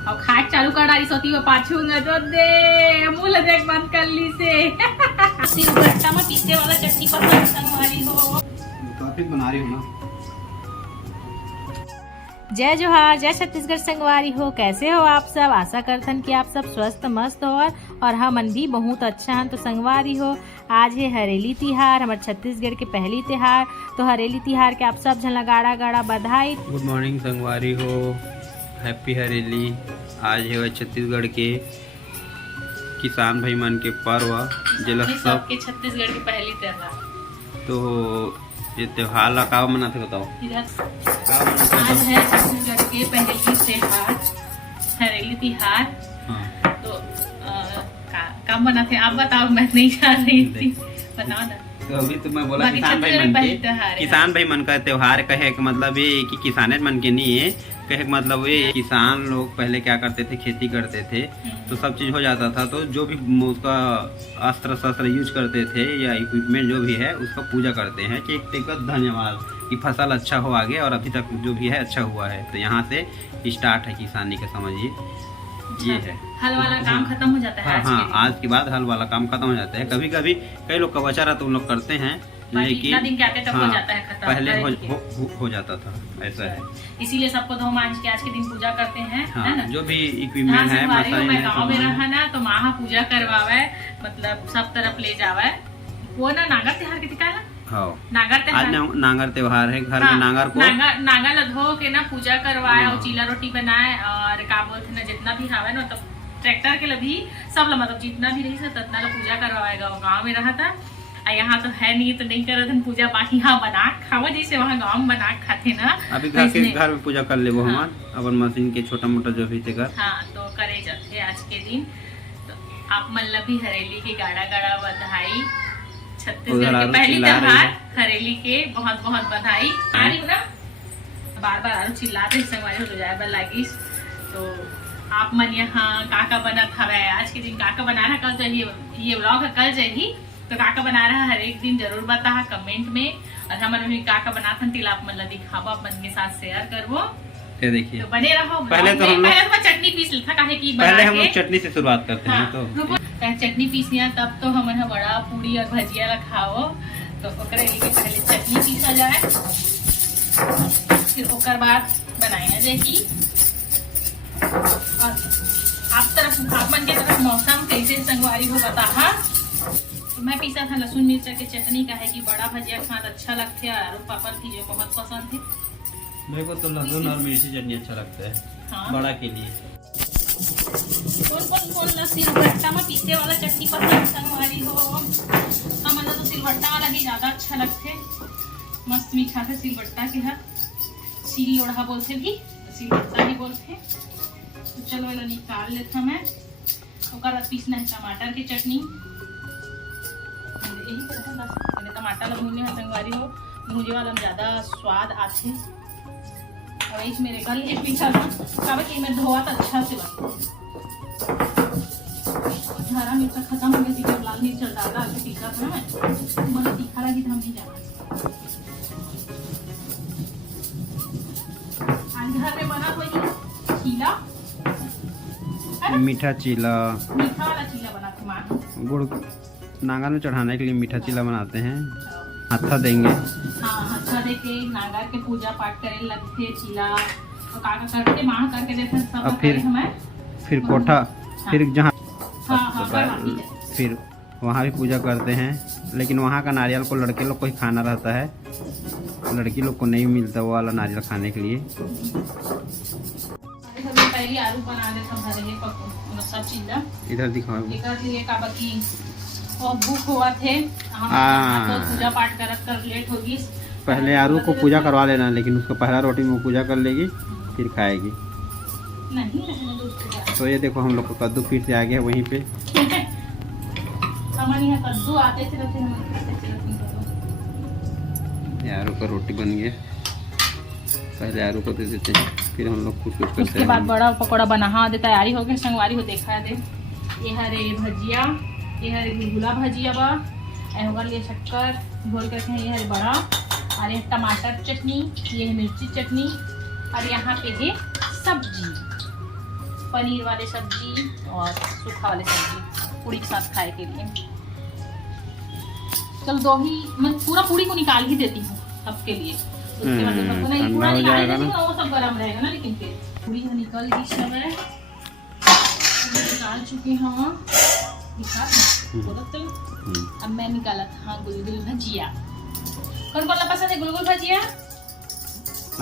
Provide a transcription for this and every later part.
और खाए चालू कर डाली सोती वो पाछूंगा जो दे मुंह देख बंद कर ली से सिलबट्टा में पीसे वाला चटनी पसंद संगवारी हो काफी बना रही हूँ ना। जय जोहार, जय छत्तीसगढ़ संगवारी हो। कैसे हो आप सब? आशा करथन कि आप सब स्वस्थ मस्त हो और हम भी बहुत अच्छा हैं। तो संगवारी हो, आज है हरेली तिहार, हमारे छत्तीसगढ़ के पहली तिहार। तो हरेली तिहार के आप सब जन गाड़ा गाड़ा बधाई। गुड मॉर्निंग संगवारी हो, हैप्पी हरेली। आज है छत्तीसगढ़ के किसान भाई मन के पर्व सब के छत्तीसगढ़ की पहली त्योहार। तो ये त्योहार ला का मनाते बताओ? आज है छत्तीसगढ़ के पहली त्योहार हरेली तिहार। हाँ। तो काम बनाते आप बताओ, मैं नहीं जान रही थी, बताओ ना। तो अभी तो मैं बोला किसान भाई मन का त्योहार कहे का मतलब ये कि किसाने मन के नहीं है, कहे का मतलब ये किसान लोग पहले क्या करते थे, खेती करते थे तो सब चीज हो जाता था। तो जो भी उसका अस्त्र शस्त्र यूज करते थे या इक्विपमेंट जो भी है उसका पूजा करते हैं कि एक धन्यवाद कि फसल अच्छा हो आगे और अभी तक जो भी है अच्छा हुआ है। तो यहाँ से स्टार्ट है किसानी का, समझिए ये है। हल वाला काम खत्म हो जाता है। हाँ, आज के बाद हल वाला काम खत्म हो जाता है। कभी कभी कई लोग का बचा रहता, उन लोग करते हैं, लेकिन दिन के आते तक हो जाता है खत्म। पहले हो जाता था, ऐसा है। इसीलिए सबको धो मांझ के आज के दिन पूजा करते हैं। हाँ, है ना? जो भी इक्विपमेंट है, मैं गाँव में रहा ना तो माँ पूजा करवावे, मतलब सब तरफ ले जावे। वो ना नागर त्योहार के टिका ना, नागर त्योहार, आज नागर त्योहार है। घर में नागर को नागर धो के ना पूजा करवाए और चीला रोटी बनाए और का बोलते ना जितना भी हवे ना, मतलब ट्रैक्टर के लिए भी सब ला, मतलब जितना भी रही उतना ला पूजा करवाएगा। गाँव में रहा था, यहाँ तो है नहीं तो नहीं करत पूजा पाठ। यहाँ बना खाओ जैसे वहाँ गाँव में बना खाते ना। अभी घर में पूजा कर ले वो हमार अपन मशीन के छोटा मोटा जो भी थे घर। हाँ, तो करे जाते आज के दिन। तो आप मतलब भी हरेली की गाड़ा गाड़ा बधाई। छत्तीसगढ़ के पहली त्योहार हरेली के बहुत बहुत बधाई। आ रही हूँ ना, बार बार आलू चिल्लाते संगवारी हो जाए लगी। तो आप मन यहाँ काका बना था आज के दिन, काका बना रहा कल चाहिए, ये व्लॉग कल चाहिए। तो काका बना रहा हर एक दिन जरूर बता कमेंट में। और हमारे मम्मी काका बना था तिल आप मतलब दिखावा अपन के साथ शेयर करवो। ये देखिए, तो बने रहो। पहले तो मैं चटनी पीस लिखा काहे की पहले हम लोग चटनी से शुरुआत करते हैं। तो चटनी पीस लिया तब तो हम बड़ा पूरी और भजिया रखाओ। तो ओकरे लिए पहले चटनी पीसा जाए, फिर ओकर बाद बनाया जाए की। और आप तरफ आप मन के तरफ मौसम कैसे संगवारी हो बता। तो मैं पीसा था लहसुन मिर्चा के चटनी का है कि बड़ा भजिया खाना अच्छा लगता है। आलू पापड़ की जो बहुत पसंद है मेरे को, तो लहसुन और मिर्ची चटनी अच्छा लगता है। हाँ? बड़ा के लिए कौन सिलबट्टा में पीसे वाला चटनी पसंद संगवारी हो। हमें तो सिलबट्टा वाला ही ज्यादा अच्छा लगते, मस्त मीठा से सिलबट्टा के है। सील लोढ़ा बोलते भी, सिलबट्टा भी बोलते। तो चलो वाला निकाल लेता मैं। और पीसना है टमाटर की चटनी। यही टमाटर भूने में संगवारी हो, मुझे वाला ज्यादा स्वाद आते। और इस मेरे कल ये पीछा था कि मैं धोआ तो अच्छा से हरा मिर्चा खत्म हो गई, जब लाल मिर्च डाला के पीछा था मैं मन तीखा लगी था, हम नहीं जाना। आज घर में बना हुआ चीला, मीठा चीला, मीठा वाला चीला बना था माँ। गुड़ नागर में चढ़ाने के लिए मीठा चीला बनाते हैं। हत्था देंगे, हाँ हत्था दे के नागर के पूजा पाठ करे लगते चीला। और काका करते माँ करके देते सब। फिर कोठा, फिर जहाँ हाँ, फिर वहाँ भी पूजा करते हैं। लेकिन वहाँ का नारियल को लड़के लोग को ही खाना रहता है, लड़की लोग को नहीं मिलता वो वाला नारियल खाने के लिए। पहले आलू बना देता सब चीज इधर दिखाओ। भूख हुआ थे तो पूजा पाठ कर लेट होगी। पहले आलू को पूजा करवा लेना, लेकिन उसको पहला रोटी में पूजा कर लेगी फिर खाएगी। नहीं तो ये देखो हम लोग को कद्दू फिर से आ गया वहीं पे। हमारे यहाँ कद्दू आते थे आलू का रोटी बन गया। पहले आलू को दे देते हैं, फिर हम लोग कुछ करते हैं। उसके बाद बड़ा पकौड़ा बना दे, तैयारी हो गई संगवारी हो। देखा दे ये हरे भजिया, ये हरे गुलगुला भजिया बा, होगा ये शक्कर घोल करके ये हरे बड़ा, और ये टमाटर चटनी, ये है मिर्ची चटनी, और यहाँ पे है सब्जी। पनीर वाले सब्जी और सूखा वाले सब्जी पूरी के साथ खाए के लिए। चलो दो ही मैं पूरा पूरी को निकाल ही देती हूँ सबके लिए, उसके बाद सबको नहीं पूरा निकाल देती हूँ, वो सब गरम रहेगा ना। लेकिन फिर पूरी तो निकल गई सब है, निकाल चुकी हूँ। अब मैं निकाला था गुलगुल भजिया। कौन कौन पसंद है गुलगुल भजिया?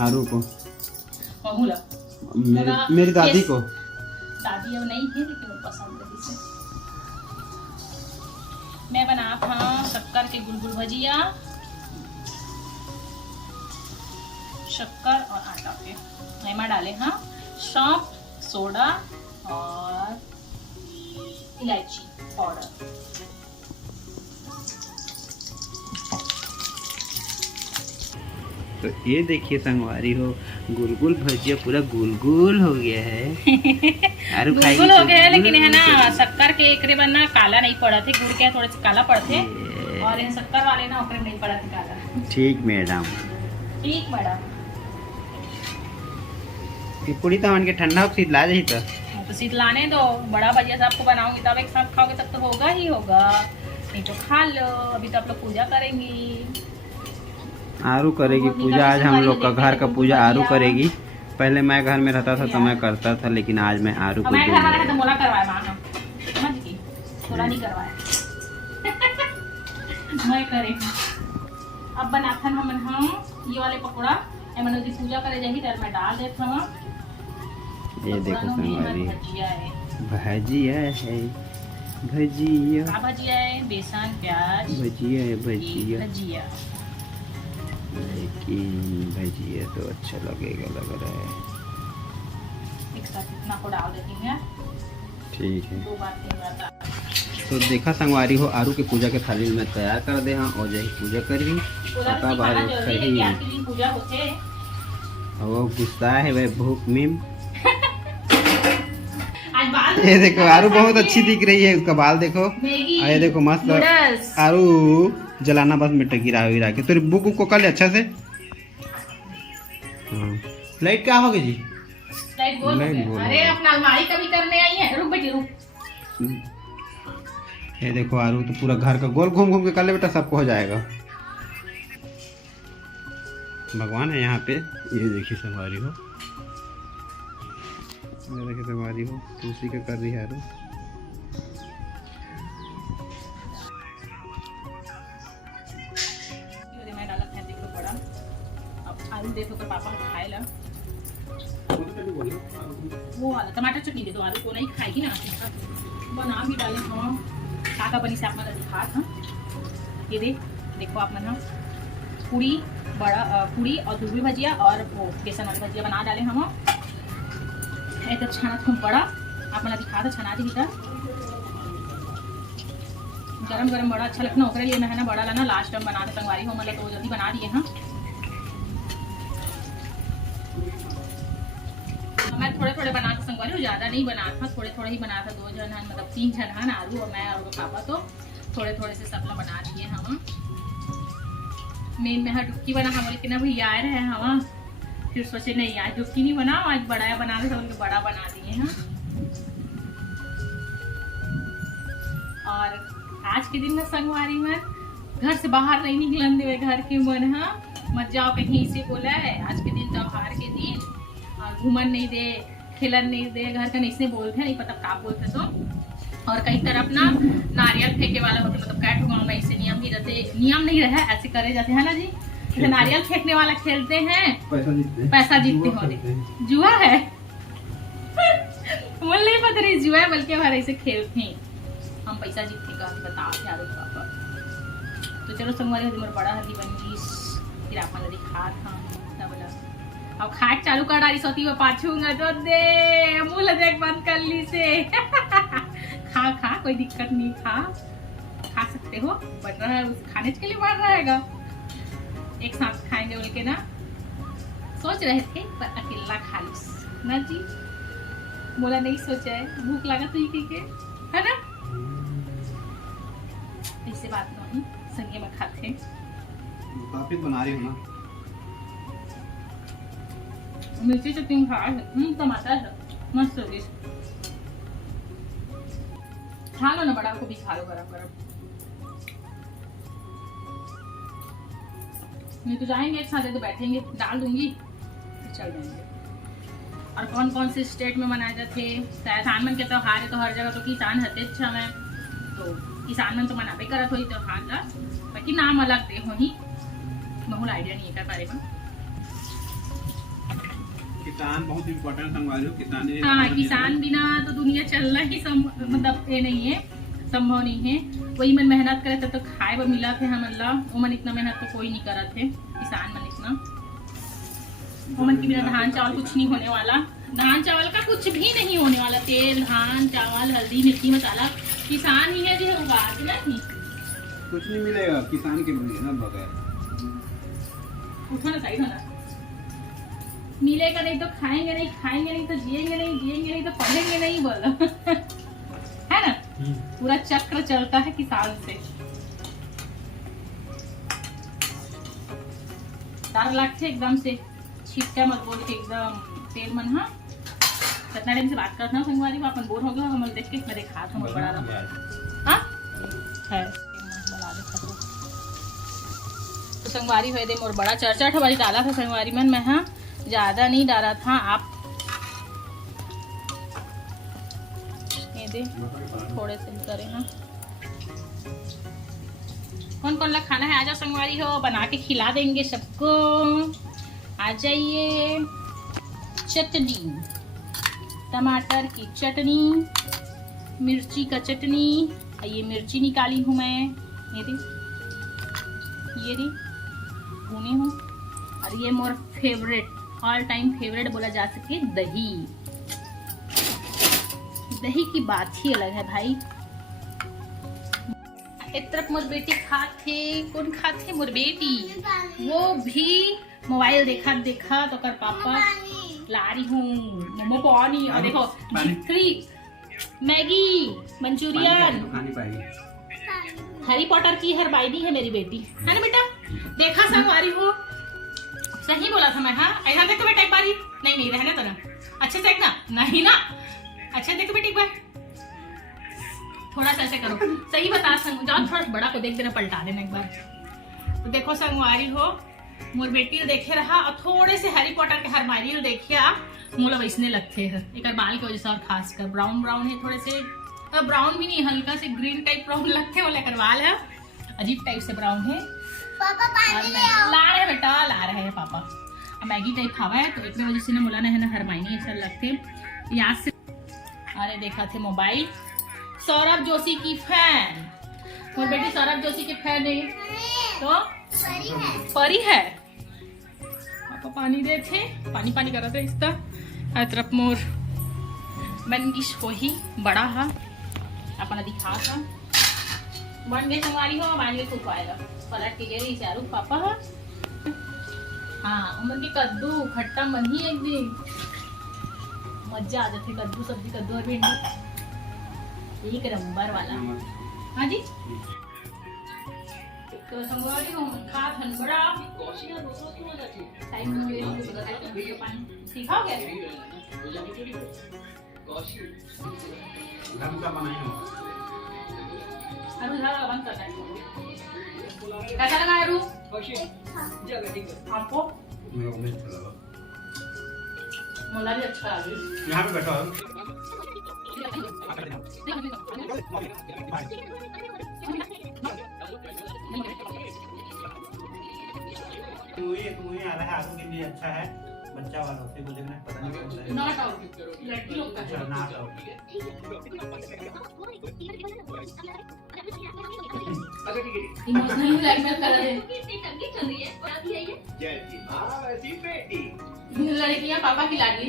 आरू को, मामूला मेरी दादी को। दादी अब नहीं है लेकिन वो पसंद है इसे। मैं बना था शक्कर के गुलगुल भजिया, शक्कर और आटा के मैं डाले हाँ सौंफ, सोडा और इलायची पाउडर। तो ये देखिए संगवारी हो, गुलगुल भजिया पूरा गुलगुल हो गया है। गुलगुल हो गया है, लेकिन है ना शक्कर के एकरे बनना काला नहीं पड़ा थे, गुड़ के थोड़े से काला पड़ते और इन शक्कर वाले ना ओकरे नहीं पड़ा थे काला। ठीक मैडम, ठीक मैडम। पूरी तो के ठंडा हो शीतला जाही तो शीतलाने दो, बड़ा भजिया से आपको बनाऊंगी तब एक साथ खाओगे तब तो होगा ही होगा, नहीं तो खा लो। अभी तो आप लोग पूजा करेंगी, आरू करेगी पूजा। आज हम लोग का घर का पूजा आरू करेगी। पहले मैं घर में रहता था तो मैं करता था, लेकिन आज मैं आरू को नहीं करवाया मैं करेगी। अब बनाथन हम ये वाले पकौड़ा मैंने की पूजा करे जाएगी तो मैं डाल देता हूँ। ये देखो संगवारी भजिया है, भजिया है, बेसन प्याज भजिया है, भजिया भजिया। लेकिन भजिया तो अच्छा लगेगा, लग रहा है। एक साथ इतना को डाल देती हैं, ठीक है। 2 बार 3 बार। तो देखा संगवारी हो, आरू के पूजा के थाली में तैयार कर दे हाँ, और यही पूजा करी पूजा होते। वो गुस्सा है वह भूख में। आज बाल ये देखो आरू बहुत अच्छी दिख रही है, उसका बाल देखो। ये देखो मस्त आरू जलाना बस मिट्टी गिरा के। तो बुक को कर ले अच्छा से। लाइट क्या होगी जी? लाइट बोल। अरे अपना अलमारी का भी करने आई है, रुक बेटी रुक। ये देखो आरू तो पूरा घर का गोल घूम घूम के कर ले बेटा, सबको हो जाएगा। भगवान है यहाँ पे। ये देखिए संगवारी हो, ये देखिए संगवारी हो, तुलसी का कर रही है आरू। आलू देखो तो पापा को खाए ला। वो वाला टमाटर चटनी दे दो, आलू को नहीं खाएगी ना। बना भी डाले हम काका बनी से आप मतलब दिखा था। ये देखो आप मतलब पूरी पूरी और दूसरी भजिया और वो बेसन वाली भजिया बना डाले हम। तो छाना खूब बड़ा आप मतलब दिखा था, छना दी था गरम गरम बड़ा अच्छा लगना। ओकरे लिए मैं है ना बड़ा लाना लास्ट टाइम बना दे संगवारी हो, मतलब तो जल्दी बना दिए हाँ। मैं थोड़े थोड़े बना था संगवारी हो, ज़्यादा नहीं बना था, थोड़े थोड़े ही बना था। 2 जन हैं मतलब 3 जन हैं, आलू और मैं और पापा, तो थोड़े थोड़े से सब लोग बना दिए हम। मेन में डुबकी बना हम, लेकिन अभी आए रहे हम, फिर सोचे नहीं आज डुबकी नहीं बनाओ, आज बड़ा बना दे, तो बड़ा बना दिए हैं। और आज के दिन में संगवारी में घर से बाहर नहीं निकलन देवे घर के मन हाँ, मत जाओ कहीं से बोला है। आज के दिन त्योहार के दिन और घूमन नहीं दे, खिलन नहीं दे, घर का नहीं बोलते, नहीं पता क्या बोलते। तो और कई तरफ ना नारियल फेंके वाला होते, मतलब कैट गाँव में ऐसे नियम ही रहते, नियम नहीं रहे ऐसे करे जाते हैं ना जी। जैसे नारियल फेंकने वाला खेलते हैं, पैसा जीतते हो, जुआ है मुझे नहीं पता रही जुआ है, बल्कि हमारे ऐसे खेलते हैं हम, पैसा जीतने का बताओ क्या पापा। तो चलो संगवारी हो, बड़ा हल्दी बन गई, फिर आप मतलब दिखा था अब खाट चालू कर डाली सोती में पाछूंगा तो दे मुँह देख बंद कर ली से खा खा कोई दिक्कत नहीं, खा सकते हो, बन रहा है खाने के लिए बन रहेगा। एक साथ खाएंगे बोल के ना सोच रहे थे, पर अकेला खा ली ना जी, बोला नहीं सोचा है, भूख लगा तो ही के है ना, ऐसे बात नहीं संगे में खाते काफी बना रही हूँ ना। मिर्ची चटनी खा, टमाटर मस्त होगी। खा लो ना, बड़ा को भी खा लो गरम गरम। नहीं तो जाएंगे एक साथ, तो बैठेंगे, डाल दूंगी तो चल जाएंगे। और कौन कौन से स्टेट में मनाए जाते किसान मन के त्योहार है, तो हर जगह तो किसान हते अच्छा में, तो किसान मन तो मनाबे करत होई त्योहार ला, बाकी नाम अलग दे होही, बहुत आइडिया नहीं है बारे में। किसान बहुत इम्पोर्टेंट संगवारी, किसान हाँ, किसान बिना तो दुनिया चलना ही मतलब ये नहीं है, संभव नहीं है। वही मन मेहनत करे तो खाए बर मिला थे हमन ला, वो मन इतना मेहनत तो कोई नहीं करत है, किसान मन इतना, वो मन के बिना धान चावल कुछ नहीं होने वाला, धान चावल का कुछ भी नहीं होने वाला, तेल धान चावल हल्दी मिर्ची मसाला किसान ही है जो उगाते नहीं, कुछ नहीं मिलेगा किसान के बगैर। उठो ना, सही होना, मिलेगा नहीं तो खाएंगे नहीं, खाएंगे नहीं तो जिएंगे नहीं, जिएंगे नहीं तो पढ़ेंगे नहीं, बोलो है ना, पूरा चक्र चलता है किसान से। डर लगते एकदम से, छिटका मत बोल के एकदम तेल मन। हाँ, कितना टाइम से बात करते हैं संगवारी, अपन बोर हो गए हम देख के, मेरे खास हम बड़ा रहा। हाँ है तो संगवारी हुए दे मोर बड़ा चर्चा ठवारी डाला था संगवारी मन में। हाँ, ज्यादा नहीं डाला था, आप ये दे थोड़े से करे। हाँ, कौन कौन ला खाना है, आजा संगवारी हो, बना के खिला देंगे सबको, आ जाइए। चटनी, टमाटर की चटनी, मिर्ची का चटनी, ये मिर्ची निकाली हूँ मैं, ये दी भुनी हूँ। और ये मोर फेवरेट, ऑल टाइम फेवरेट बोला जा सके, दही। दही की बात ही अलग है भाई। एक तरफ मोर बेटी खाते, कौन खाते, मोर बेटी, वो भी मोबाइल देखा देखा तो कर पापा ला रही हूँ मोमो पानी, और देखो जितनी मैगी मंचूरियन, हैरी पॉटर की हर बाइडी है मेरी बेटी, है ना बेटा, देखा संगवारी हो, सही बोला था मैं। हाँ, ऐसा देख तो बेटा एक बारी, नहीं रहने तो ना, अच्छे से ना, नहीं ना, अच्छे देख तो बेटा एक बार, थोड़ा सा ऐसे करो, सही बता संग, जाओ थोड़ा बड़ा को देख देना, पलटा देना एक बार। तो देखो संगवारी हो, मोर बेटी देखे रहा, और थोड़े से हैरी पॉटर के हरमाइनी देखिया, मोला वैसने लगते हैं, एक बाल की वजह से, और खासकर ब्राउन ब्राउन है, थोड़े से ब्राउन भी नहीं, हल्का से ग्रीन टाइप ब्राउन लगते हैं, वो लेकर बाल है, अजीब टाइप से ब्राउन है। पापा पानी ले आओ। ला रहे बेटा, ला रहे हैं पापा, मैगी टाइप खावा है, तो एक वजह से ना मोला है ना हरमाइनी ऐसा लगते याद से। अरे देखा थे मोबाइल, सौरभ जोशी की फैन, मोर बेटी सौरभ जोशी की फैन है, तो परी है। पापा पानी दे थे, पानी पानी कर रहे थे इसका, तरफ मोर बन गई सोही बड़ा हा, अपना दिखा था, बन गए हमारी हो, मान गए आएगा, पलट के गए चारू पापा। हाँ, उमर के कद्दू खट्टा मन ही एक दिन मजा आ जाते, कद्दू सब्जी, कद्दू और भिंडी एक नंबर वाला। हाँ जी, तो संगवारी हो खा धन बड़ा टाइम सिखाओगे अरु जरा बंद करना है, कैसा लगा अरु आपको? मोला भी अच्छा लगा। यहाँ पे बैठो मुझे आ रहा है, आपके लिए अच्छा है, बच्चा वाला होते को देखना, पता नहीं कौन सा है, नॉट आउट, लड़की लोग का है, नॉट आउट। इमोशनल ब्लैकमेल कर रहे हैं, तंगी चल रही है, और अभी आई है जय जी हां जी बेटी, लड़कियां पापा की लाडली,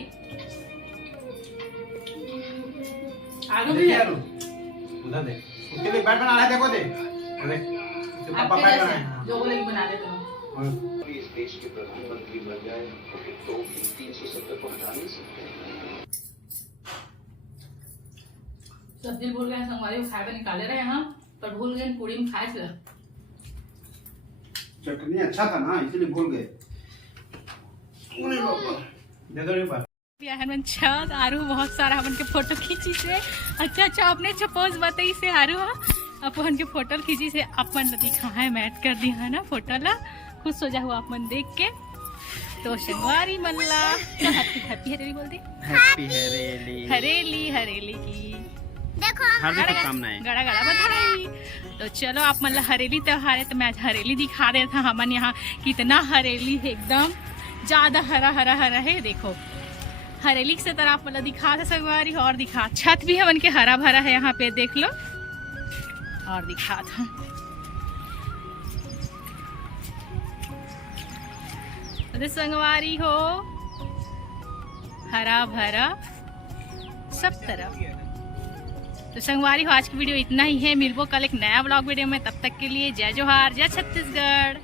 आगे भी यार उधर देख, उसके लिए बैट बना रहा है, देखो दे, अरे पापा बैट बना है, जो बोले बना दे तुम। इस देश के प्रधानमंत्री बन जाए तो 370 को हटा नहीं सकते। सब दिल भूल गए, संगवारी को खाए निकाले रहे हैं, पर भूल गए पूरी में खाए थे, चटनी अच्छा था ना इसलिए भूल गए। दे दो एक बार। हन छत आरू बहुत सारा हमन के फोटो खींची से अच्छा अपने पोज बताई से आरू अपन के फोटो खींची से अपन दिखा है मैट कर दी है ना फोटो ला खुश हो जाओ अपन देख के। तो संगवारी मल्ला हैप्पी हरेली बोल दे, हैप्पी हरेली हरेली की देखो हार्दिक शुभकामनाएं, गड़ा गड़ा बधाई। तो चलो आप मतलब हरेली त्योहार है तो मैं आज हरेली दिखा रहे था। हमन यहाँ कितना हरेली है, एकदम ज्यादा हरा हरा हरा है। देखो हरेली से तरह आप मतलब दिखा था संगवारी और दिखा छत भी हमन के हरा भरा है यहाँ पे देख लो और दिखा था। तो संगवारी हो हरा भरा सब तरफ। तो संगवारी हो आज की वीडियो इतना ही है, मिलबो कल एक नया व्लॉग वीडियो में, तब तक के लिए जय जोहार जय छत्तीसगढ़।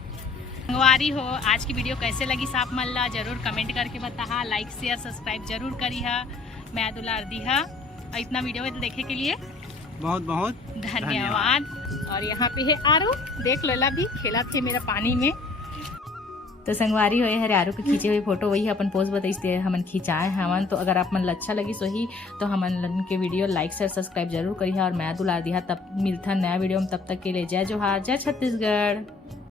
संगवारी हो आज की वीडियो कैसे लगी साफ मल्ला जरूर कमेंट करके बता, लाइक शेयर सब्सक्राइब जरूर करी हा, मैं दुलार दी हा। और इतना वीडियो देखे के लिए बहुत बहुत धन्यवाद। और यहाँ पे है आरू, देख लो भी खेला थे मेरा पानी में। तो संगवारी हो हरे आरू के खींचे हुए फोटो वही अपन पोस्ट बताइए हमन खिंचाए हमन। तो अगर आप मन अच्छा लगी सही तो हमन के वीडियो लाइक शेयर सब्सक्राइब जरूर करिए और मैं दुलार दिया। तब मिलता नया वीडियो में, तब तक के लिए जय जोहार जय छत्तीसगढ़।